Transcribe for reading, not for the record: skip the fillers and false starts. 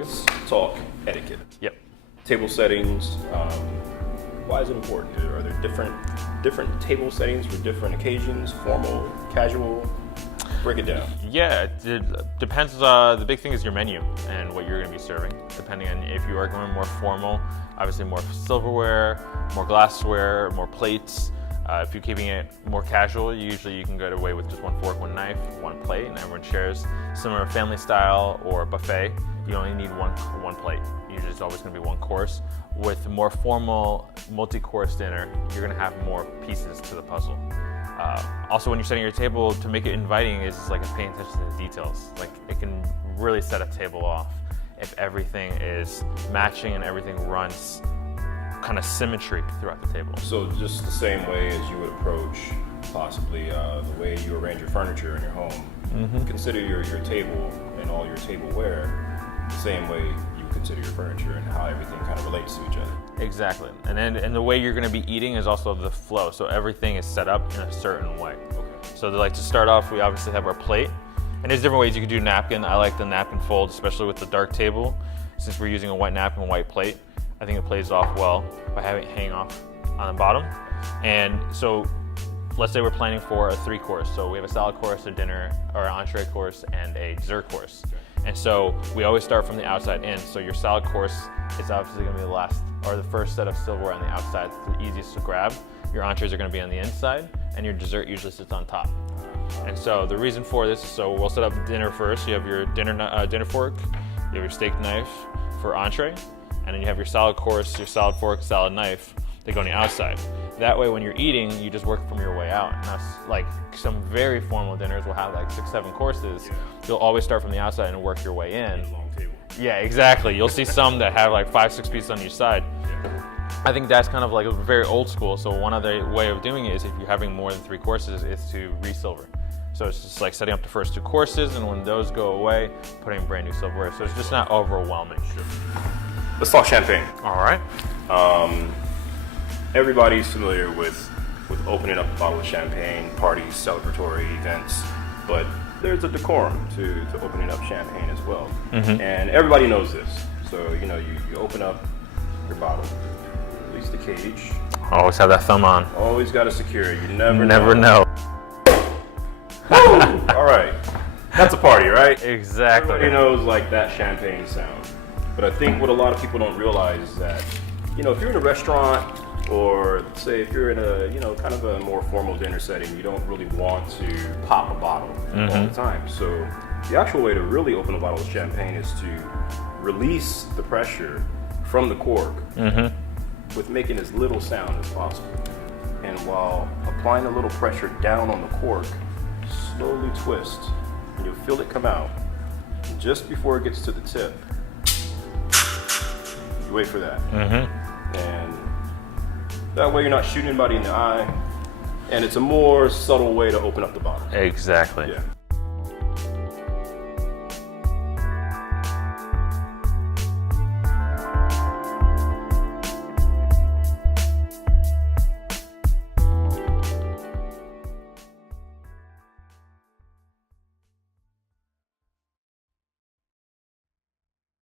you. Let's talk etiquette. Yep. Table settings. Why is it important? Are there different table settings for different occasions? Formal, casual? Break it down. Yeah, it depends. The big thing is your menu and what you're going to be serving. Depending on if you are going more formal, obviously more silverware, more glassware, more plates. If you're keeping it more casual, usually you can get away with just one fork, one knife, one plate, and everyone shares. Similar family style or buffet, you only need one plate. Usually it's always going to be one course. With more formal, multi-course dinner, you're going to have more pieces to the puzzle. Also, when you're setting your table, to make it inviting is like paying attention to the details. Like, it can really set a table off if everything is matching and everything runs kind of symmetry throughout the table. So just the same way as you would approach possibly the way you arrange your furniture in your home, consider your table and all your tableware the same way you consider your furniture and how everything kind of relates to each other. Exactly. And the way you're going to be eating is also the flow. So everything is set up in a certain way. Okay. So like to start off, we obviously have our plate. And there's different ways you can do napkin. I like the napkin fold, especially with the dark table. Since we're using a white napkin, white plate, I think it plays off well by having it hang off on the bottom. And so let's say we're planning for a 3-course. So we have a salad course, a dinner, or an entree course, and a dessert course. And so we always start from the outside in. So your salad course is obviously going to be the last, or the first set of silverware on the outside. It's the easiest to grab. Your entrees are going to be on the inside, and your dessert usually sits on top. And so the reason for this is, so we'll set up dinner first. You have your dinner fork, you have your steak knife for entree, and then you have your salad course, your salad fork, salad knife. They go on the outside. That way, when you're eating, you just work from your way out. And that's like some very formal dinners will have like 6, 7 courses. Yeah. You'll always start from the outside and work your way in. Long table. Yeah, exactly. You'll see some that have like 5, 6 pieces on each side. Yeah. I think that's kind of like a very old school. So one other way of doing it is if you're having more than 3 courses is to re-silver. So it's just like setting up the first 2 courses, and when those go away, putting brand new silverware. So it's just not overwhelming. Sure. Let's talk champagne. All right. Everybody's familiar with opening up a bottle of champagne, parties, celebratory events, but there's a decorum to opening up champagne as well. And everybody knows this. So, you open up your bottle, release the cage. Always have that thumb on. Always got to secure it. You never know. Woo! All right. That's a party, right? Exactly. Everybody knows like that champagne sound. But I think what a lot of people don't realize is that, if you're in a restaurant, or let's say if you're in a, kind of a more formal dinner setting, you don't really want to pop a bottle all the time. So the actual way to really open a bottle of champagne is to release the pressure from the cork with making as little sound as possible. And while applying a little pressure down on the cork, slowly twist, and you'll feel it come out. And just before it gets to the tip, you wait for that. And that way you're not shooting anybody in the eye, and it's a more subtle way to open up the bottle. Exactly. Yeah.